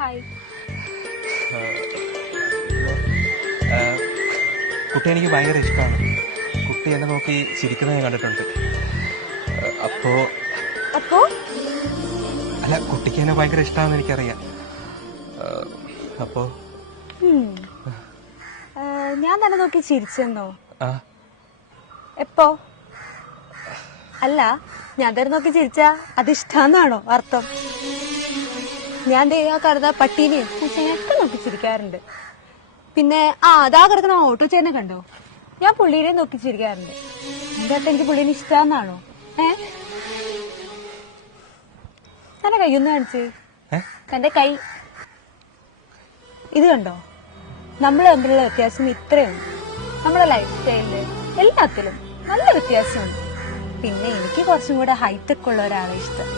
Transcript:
Hi. കുട്ടി എനിക്ക് ഭയങ്കര ഇഷ്ടമാണ്. കുട്ടി എന്നെ നോക്കി ചിരിക്കുന്നത് ഞാൻ കണ്ടിട്ടുണ്ട്. അപ്പോ അല്ല, കുട്ടിക്ക് എന്നെ ഭയങ്കര ഇഷ്ടമാണെന്ന് എനിക്കറിയാം. അപ്പോ ഞാൻ തന്നെ നോക്കി ചിരിച്ചെന്നോ? ആ എപ്പോ? അല്ല, ഞാൻ തന്നെ നോക്കി ചിരിച്ചാ അതിഷ്ടാന്നാണോ അർത്ഥം? ഞാൻ ആ കരുത പട്ടീനെയും പൂച്ചനെയൊക്കെ നോക്കി ചിരിക്കാറുണ്ട്. പിന്നെ അതാ കിടക്കുന്ന ഓട്ടോ ചേട്ടനെ കണ്ടോ? ഞാൻ പുള്ളീനെ നോക്കി ചിരിക്കാറുണ്ട്. എന്റെ അർത്ഥം എനിക്ക് പുള്ളീനെ ഇഷ്ടാന്നാണോ? തന്നെ കൈയൊന്ന് കാണിച്ച്. തന്റെ കൈ ഇത് കണ്ടോ? നമ്മൾ തമ്മിലുള്ള വ്യത്യാസം ഇത്രയുണ്ട്. നമ്മുടെ ലൈഫ് സ്റ്റൈലില് എല്ലാത്തിലും നല്ല വ്യത്യാസമുണ്ട്. പിന്നെ എനിക്ക് കുറച്ചും കൂടെ ഹൈടെക് ഉള്ള ഒരാളെ ഇഷ്ടം.